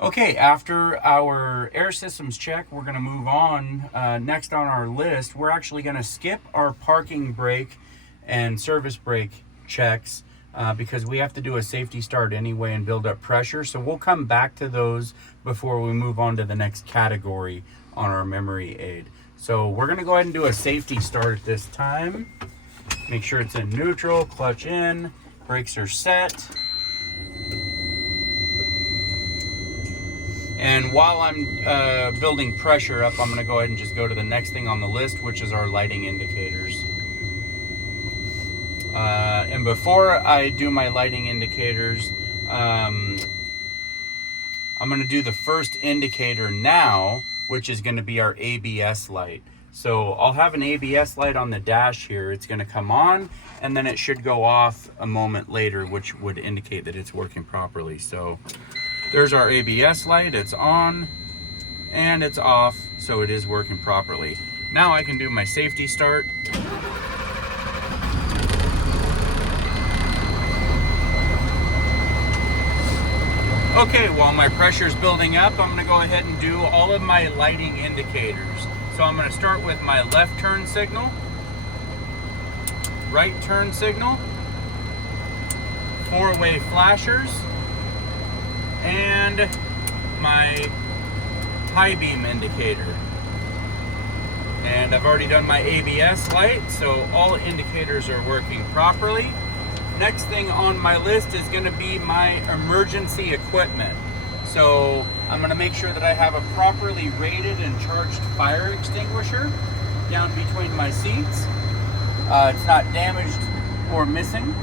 Okay, after our air systems check, we're going to move on. Next on our list, we're actually going to skip our parking brake and service brake checks because we have to do a safety start anyway and build up pressure. So we'll come back to those before we move on to the next category on our memory aid. So we're going to go ahead and do a safety start this time. Make sure it's in neutral, clutch in, brakes are set. And while I'm building pressure up, I'm going to go ahead and just go to the next thing on the list, which is our lighting indicators. And before I do my lighting indicators, I'm going to do the first indicator now, which is going to be our ABS light. So I'll have an ABS light on the dash here. It's going to come on, and then it should go off a moment later, which would indicate that it's working properly. So there's our ABS light, it's on and it's off, so it is working properly. Now I can do my safety start. Okay, while my pressure is building up, I'm going to go ahead and do all of my lighting indicators. So I'm going to start with my left turn signal, right turn signal, four-way flashers, and my high beam indicator. And I've already done my ABS light, so all indicators are working properly. Next thing on my list is going to be my emergency equipment. So I'm going to make sure that I have a properly rated and charged fire extinguisher down between my seats. It's not damaged or missing,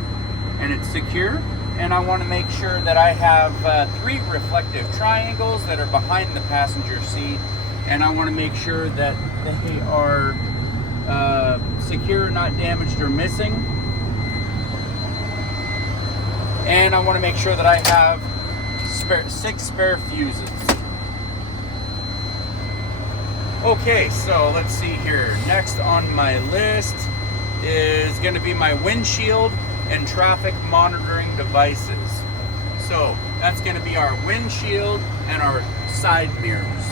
and it's secure. And I want to make sure that I have 3 reflective triangles that are behind the passenger seat, and I want to make sure that they are secure, not damaged or missing. And I want to make sure that I have 6 spare fuses. Okay, so let's see here. Next on my list is going to be my windshield and traffic monitoring devices. So that's going to be our windshield and our side mirrors,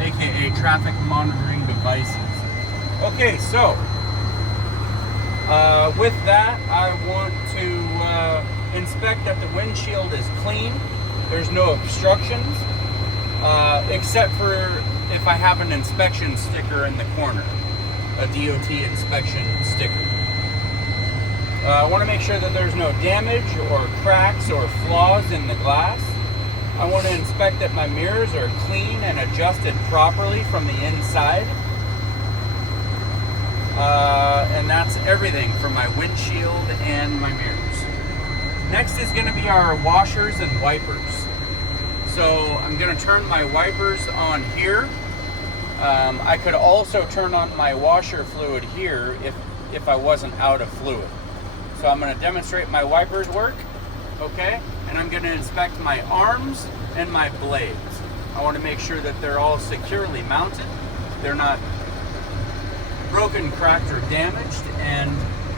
aka traffic monitoring devices. Okay, so with that, I want to inspect that the windshield is clean. There's no obstructions, except for if I have an inspection sticker in the corner, a DOT inspection sticker. I want to make sure that there's no damage or cracks or flaws in the glass. I want to inspect that my mirrors are clean and adjusted properly from the inside. And that's everything for my windshield and my mirrors. Next is going to be our washers and wipers. So I'm going to turn my wipers on here. I could also turn on my washer fluid here if I wasn't out of fluid. So I'm going to demonstrate my wipers work, okay? And I'm going to inspect my arms and my blades. I want to make sure that they're all securely mounted. They're not broken, cracked, or damaged, and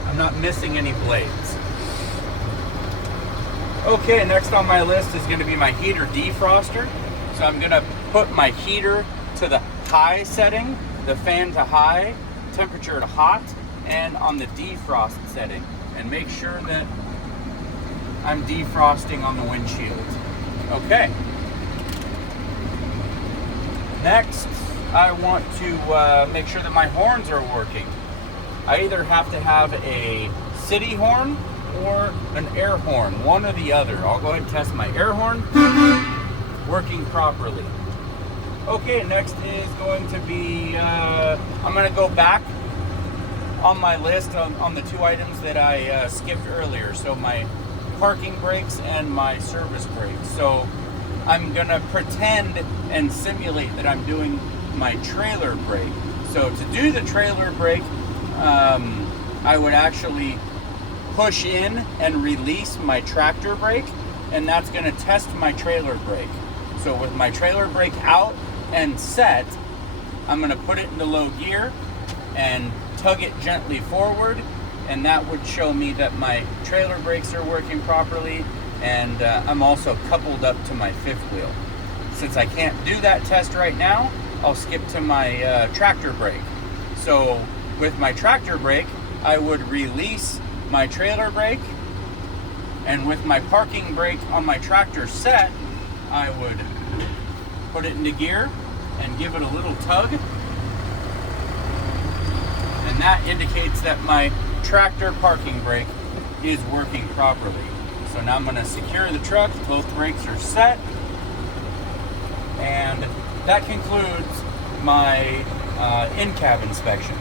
I'm not missing any blades. Okay, next on my list is going to be my heater defroster. So I'm going to put my heater to the high setting, the fan to high, temperature to hot, and on the defrost setting, and make sure that I'm defrosting on the windshield. Okay. Next, I want to make sure that my horns are working. I either have to have a city horn or an air horn, one or the other. I'll go ahead and test my air horn working properly. Okay, next is going to be, I'm going to go back on my list on the 2 items that I skipped earlier. So my parking brakes and my service brakes. So I'm going to pretend and simulate that I'm doing my trailer brake. So to do the trailer brake, I would actually push in and release my tractor brake, and that's going to test my trailer brake. So with my trailer brake out and set, I'm going to put it into low gear and tug it gently forward, and that would show me that my trailer brakes are working properly, and I'm also coupled up to my 5th wheel. Since I can't do that test right now, I'll skip to my tractor brake. So with my tractor brake, I would release my trailer brake, and with my parking brake on my tractor set, I would put it into gear and give it a little tug, and that indicates that my tractor parking brake is working properly. So now I'm going to secure the truck. Both brakes are set, and that concludes my in-cab inspection.